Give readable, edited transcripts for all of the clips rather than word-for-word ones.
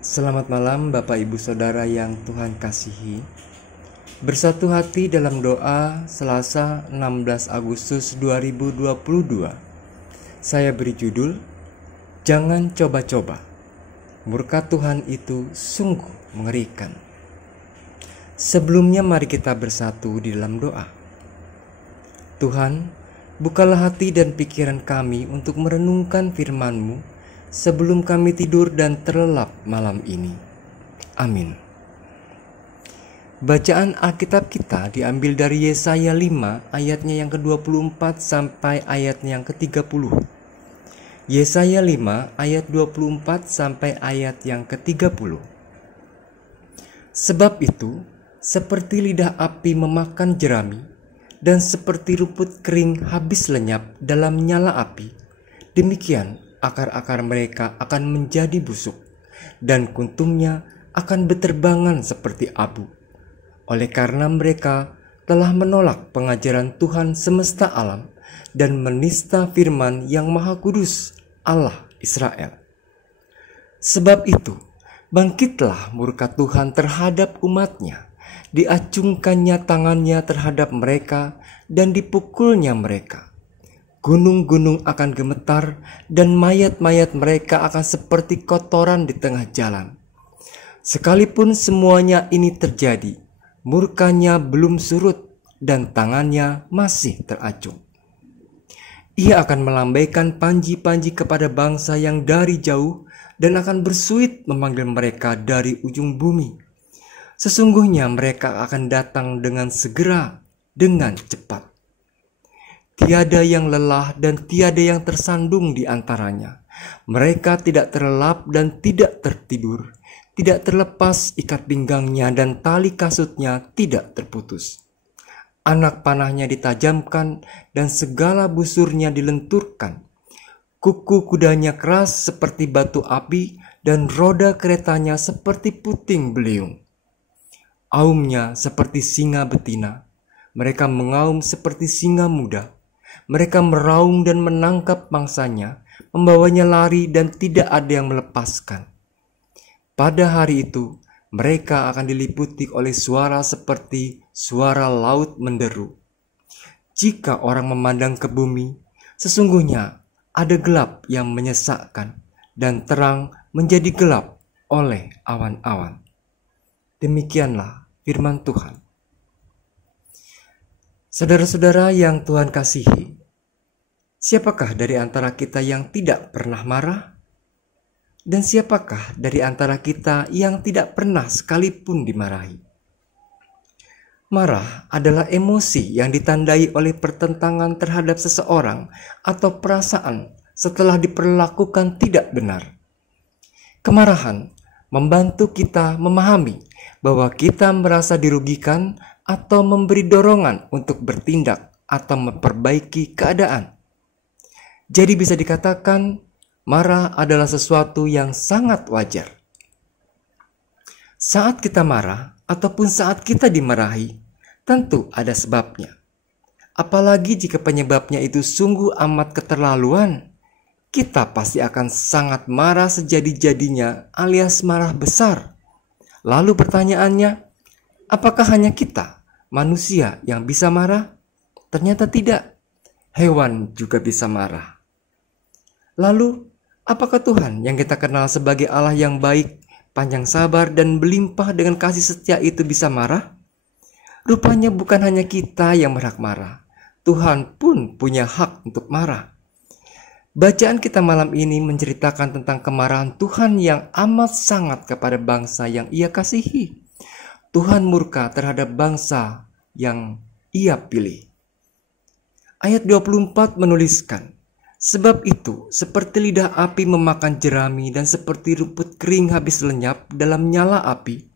Selamat malam Bapak Ibu Saudara yang Tuhan kasihi. Bersatu hati dalam doa Selasa 16 Agustus 2022. Saya beri judul, Jangan coba-coba. Murka Tuhan itu sungguh mengerikan. Sebelumnya mari kita bersatu di dalam doa. Tuhan, bukalah hati dan pikiran kami untuk merenungkan firman-Mu sebelum kami tidur dan terlelap malam ini. Amin. Bacaan Alkitab kita diambil dari Yesaya 5 ayatnya yang ke-24 sampai ayatnya yang ke-30. Yesaya 5 ayat 24 sampai ayat yang ke-30. Sebab itu, seperti lidah api memakan jerami, dan seperti rumput kering habis lenyap dalam nyala api, demikian akar-akar mereka akan menjadi busuk, dan kuntumnya akan berterbangan seperti abu. Oleh karena mereka telah menolak pengajaran Tuhan semesta alam dan menista firman yang Maha Kudus, Allah Israel. Sebab itu, bangkitlah murka Tuhan terhadap umat-Nya, diacungkannya tangannya terhadap mereka dan dipukulnya mereka. Gunung-gunung akan gemetar dan mayat-mayat mereka akan seperti kotoran di tengah jalan. Sekalipun semuanya ini terjadi, murkanya belum surut dan tangannya masih teracung. Ia akan melambaikan panji-panji kepada bangsa yang dari jauh dan akan bersuit memanggil mereka dari ujung bumi. Sesungguhnya mereka akan datang dengan segera, dengan cepat. Tiada yang lelah dan tiada yang tersandung di antaranya. Mereka tidak terlelap dan tidak tertidur. Tidak terlepas ikat pinggangnya dan tali kasutnya tidak terputus. Anak panahnya ditajamkan dan segala busurnya dilenturkan. Kuku kudanya keras seperti batu api dan roda keretanya seperti puting beliung. Aumnya seperti singa betina. Mereka mengaum seperti singa muda. Mereka meraung dan menangkap mangsanya, membawanya lari dan tidak ada yang melepaskan. Pada hari itu, mereka akan diliputi oleh suara seperti suara laut menderu. Jika orang memandang ke bumi, sesungguhnya ada gelap yang menyesakkan dan terang menjadi gelap oleh awan-awan. Demikianlah firman Tuhan. Saudara-saudara yang Tuhan kasihi, siapakah dari antara kita yang tidak pernah marah? Dan siapakah dari antara kita yang tidak pernah sekalipun dimarahi? Marah adalah emosi yang ditandai oleh pertentangan terhadap seseorang atau perasaan setelah diperlakukan tidak benar. Kemarahan membantu kita memahami bahwa kita merasa dirugikan atau memberi dorongan untuk bertindak atau memperbaiki keadaan. Jadi bisa dikatakan marah adalah sesuatu yang sangat wajar. Saat kita marah ataupun saat kita dimarahi, tentu ada sebabnya. Apalagi jika penyebabnya itu sungguh amat keterlaluan, kita pasti akan sangat marah sejadi-jadinya alias marah besar. Lalu pertanyaannya, apakah hanya kita, manusia, yang bisa marah? Ternyata tidak. Hewan juga bisa marah. Lalu, apakah Tuhan yang kita kenal sebagai Allah yang baik, panjang sabar, dan berlimpah dengan kasih setia itu bisa marah? Rupanya bukan hanya kita yang berhak marah. Tuhan pun punya hak untuk marah. Bacaan kita malam ini menceritakan tentang kemarahan Tuhan yang amat sangat kepada bangsa yang Ia kasihi. Tuhan murka terhadap bangsa yang Ia pilih. Ayat 24 menuliskan, sebab itu seperti lidah api memakan jerami dan seperti rumput kering habis lenyap dalam nyala api,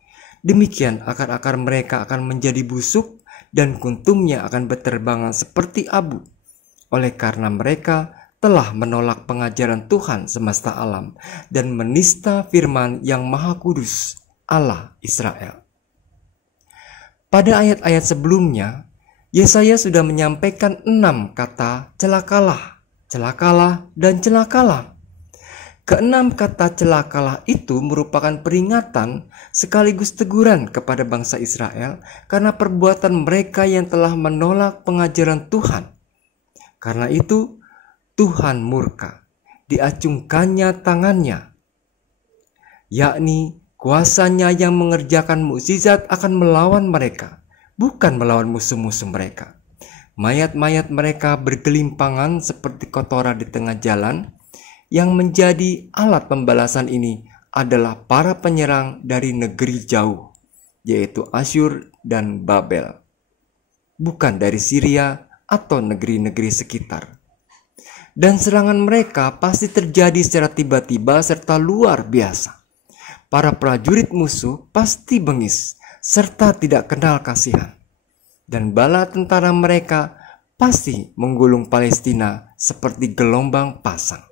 demikian akar-akar mereka akan menjadi busuk dan kuntumnya akan berterbangan seperti abu. Oleh karena mereka telah menolak pengajaran Tuhan semesta alam dan menista firman yang Maha Kudus, Allah Israel. Pada ayat-ayat sebelumnya, Yesaya sudah menyampaikan 6 kata celakalah, celakalah, dan celakalah. Keenam kata celakalah itu merupakan peringatan sekaligus teguran kepada bangsa Israel karena perbuatan mereka yang telah menolak pengajaran Tuhan. Karena itu Tuhan murka, diacungkannya tangannya, yakni kuasanya yang mengerjakan mukjizat akan melawan mereka, bukan melawan musuh-musuh mereka. Mayat-mayat mereka bergelimpangan seperti kotoran di tengah jalan. Yang menjadi alat pembalasan ini adalah para penyerang dari negeri jauh, yaitu Asyur dan Babel, bukan dari Syria atau negeri-negeri sekitar. Dan serangan mereka pasti terjadi secara tiba-tiba serta luar biasa. Para prajurit musuh pasti bengis serta tidak kenal kasihan. Dan bala tentara mereka pasti menggulung Palestina seperti gelombang pasang.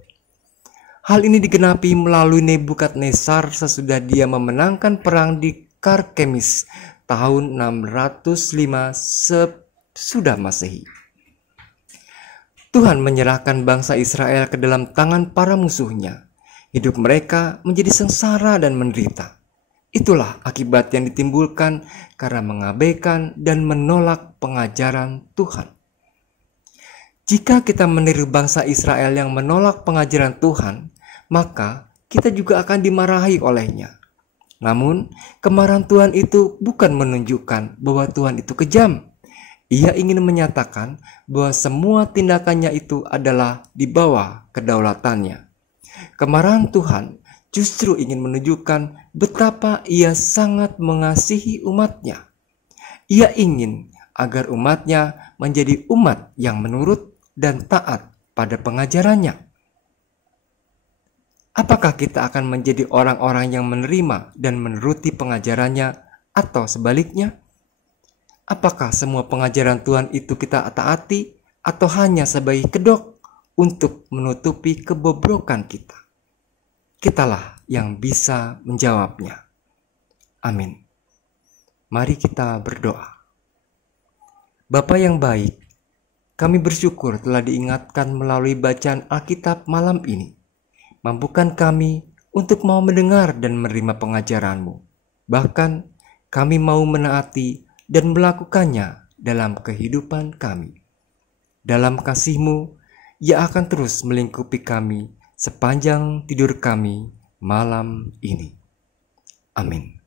Hal ini digenapi melalui Nebukadnezar sesudah dia memenangkan perang di Karkemis tahun 605 sesudah Masehi. Tuhan menyerahkan bangsa Israel ke dalam tangan para musuhnya. Hidup mereka menjadi sengsara dan menderita. Itulah akibat yang ditimbulkan karena mengabaikan dan menolak pengajaran Tuhan. Jika kita meniru bangsa Israel yang menolak pengajaran Tuhan, maka kita juga akan dimarahi olehnya. Namun, kemarahan Tuhan itu bukan menunjukkan bahwa Tuhan itu kejam. Ia ingin menyatakan bahwa semua tindakannya itu adalah di bawah kedaulatannya. Kemarahan Tuhan justru ingin menunjukkan betapa ia sangat mengasihi umatnya. Ia ingin agar umatnya menjadi umat yang menurut dan taat pada pengajarannya. Apakah kita akan menjadi orang-orang yang menerima dan menuruti pengajarannya atau sebaliknya? Apakah semua pengajaran Tuhan itu kita taati atau hanya sebagai kedok untuk menutupi kebobrokan kita? Kitalah yang bisa menjawabnya. Amin. Mari kita berdoa. Bapa yang baik, kami bersyukur telah diingatkan melalui bacaan Alkitab malam ini. Mampukan kami untuk mau mendengar dan menerima pengajaran-Mu. Bahkan kami mau menaati dan melakukannya dalam kehidupan kami. Dalam kasih-Mu, Ia akan terus melingkupi kami sepanjang tidur kami malam ini. Amin.